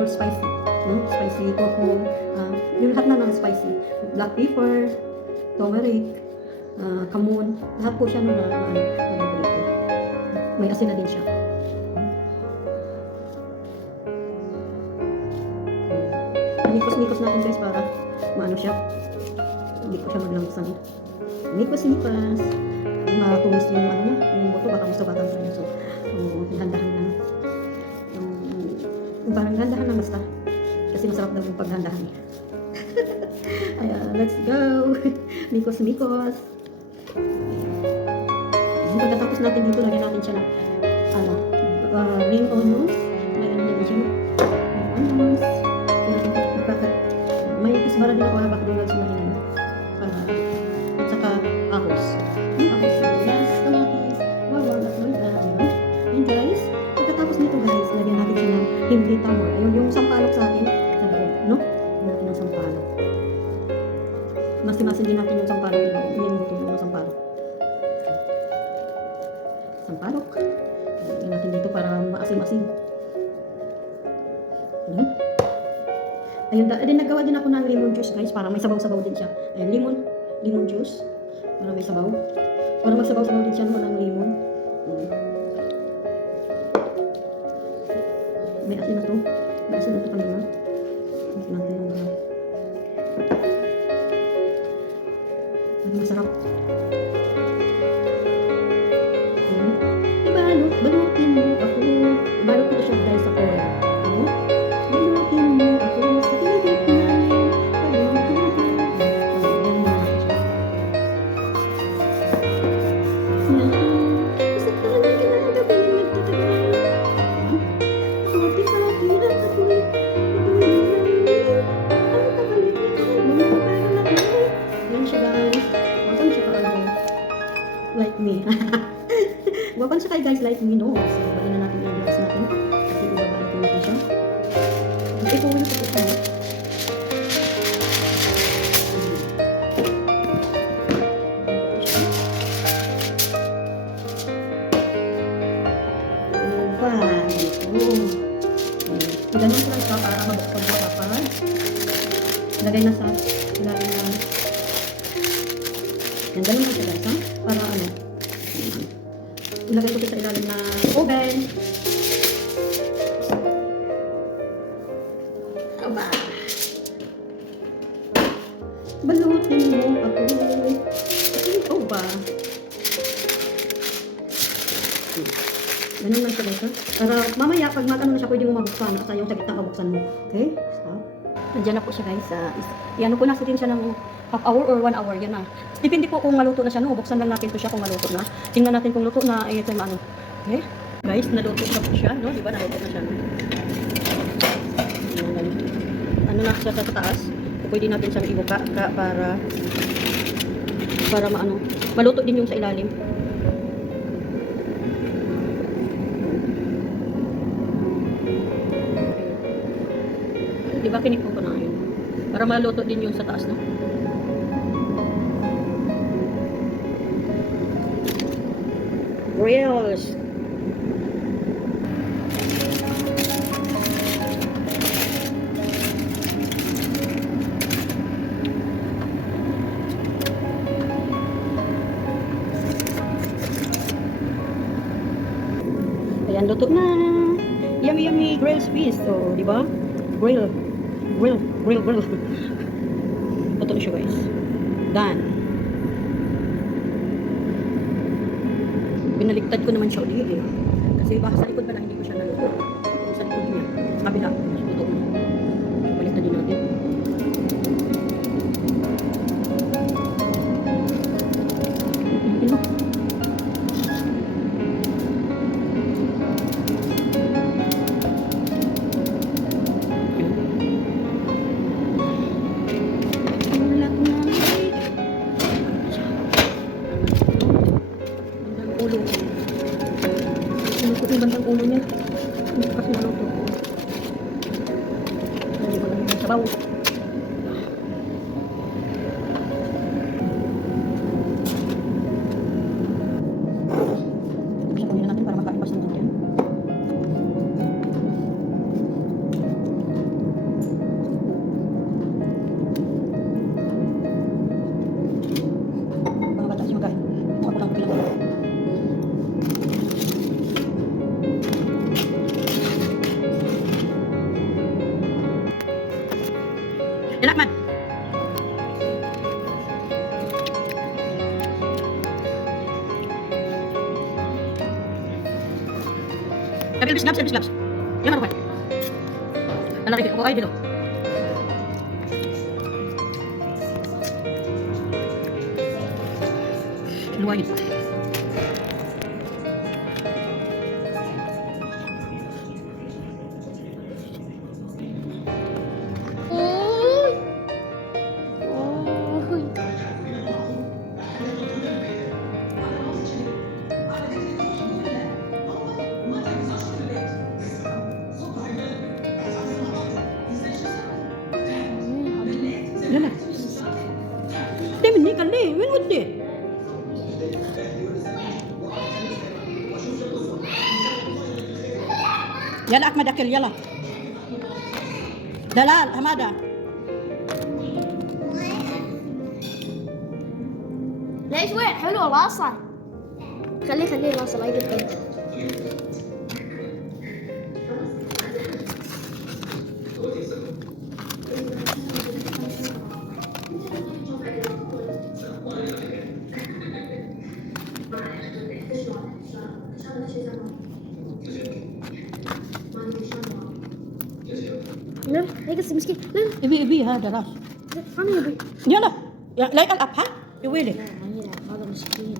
or spicy, no? Spicy, kurkum, yung lahat na ng spicy. Black pepper, turmeric, kamon, lahat po siya no na dito. May asin na din siya. Nikos-nikos natin guys para maano siya. Hindi ko siya maglamsan. Nikos-nikas. Matumis yung ano niya, yung buto baka masabatan tayo. So, dahan-dahan lang. Parang dahan-dahan lang basta. Kasi masarap daw yung pagdahan-dahan. Ayan, let's go. Nikos-nikos. Pagkatapos natin dito, lagyan natin siya ng ring onions. Lagyan natin siya ng onions. May isbara din ako habak din sa mga at saka ahos. Yung ahos, yes, kamatis, bawang at luya. And guys, pagkatapos nito guys, lagyan natin siya ng himli tamor. Ayun, yung sampalok sa atin, sa loob, no? Natin ng sampalok. Masin-masin din natin yung sampalok nila. Yan yung tulong ng sampalok. Sampalok. Lagyan natin dito para maasim-asim. Ayan. Ayun, nagawa din ako ng lemon juice guys para may sabaw-sabaw din siya. Ayun, lemon juice para may sabaw. Para magsabaw-sabaw din siya ng lemon. May asin na to. May asin na to kanina. Asin natin ng mga. Masarap. Ayun. Balutin mo ako. Balot ko siya guys sa koya. Balutin mo ako sa pilit namin. Basta talaga kinagabi nagtatagal. Pati-pati na ako'y ituloy ang kabalik nito. Mga parang nakuloy. Yan siya guys. Wapan siya ka like me. Wapan siya kay guys like me, no? So, bali na natin yung gas natin. Kasi ibaba natin siya. Ito yung pagkita mo. Ganun ko lang siya para mabuksan ko kapag lagay na sa ilalim na yan, ganun lang siya guys, ha? Para ano ilagay ko sa ilalim na oven. Aba, balutin mo ako. Ito ba? Ganun lang siya guys, ha? Para mamaya, pag mag-ano na siya, pwede mo mabuksan at yung sagit na kabuksan mo. Okay? Stop. Nandiyan na po siya guys. Yan po, nasa din siya ng half hour or 1 hour. Yan na. Depende po kung maluto na siya. No? Buksan lang natin to siya kung maluto na. Tingnan natin kung luto na. Ito yung ano. Okay? Guys, naluto na po siya. No? Diba? Naluto na siya. Ano na siya sa taas. Pwede natin siyang ibuka para maano. Maluto din yung sa ilalim. Diba kinikpo ko na yun? Para maluto din yung sa taas, no? Grills! Ayan, luto na! Yummy, yummy grilled fish. So, diba? Grill. Ito na siya guys. Done. Binaligtad ko naman siya ulit eh. Kasi baka sa likod pala hindi ko siya naluto. Sa likod niya. Sa kabila. Luto na. Baliktad din natin. Yung bandang ulo niya. Hindi ko kasi maluto. Hindi ko lang yung sabaw. Buksan ko nila natin para makain pa sa natin. البس لبس البس لبس. يلا روحي. انا رجع هو ايدي له. الوايد. يلا. ليه مني قال ليه؟ وين ودي؟ يلا أحمد أكل يلا. دلال حمادة. ليش وين حلو الاصل. خليه الاصل هاي قد لا هي قصة مسكين لا ابي هذا راس. انا يبي يلا لا يقل أبها يا ويلي. لا هذا مسكين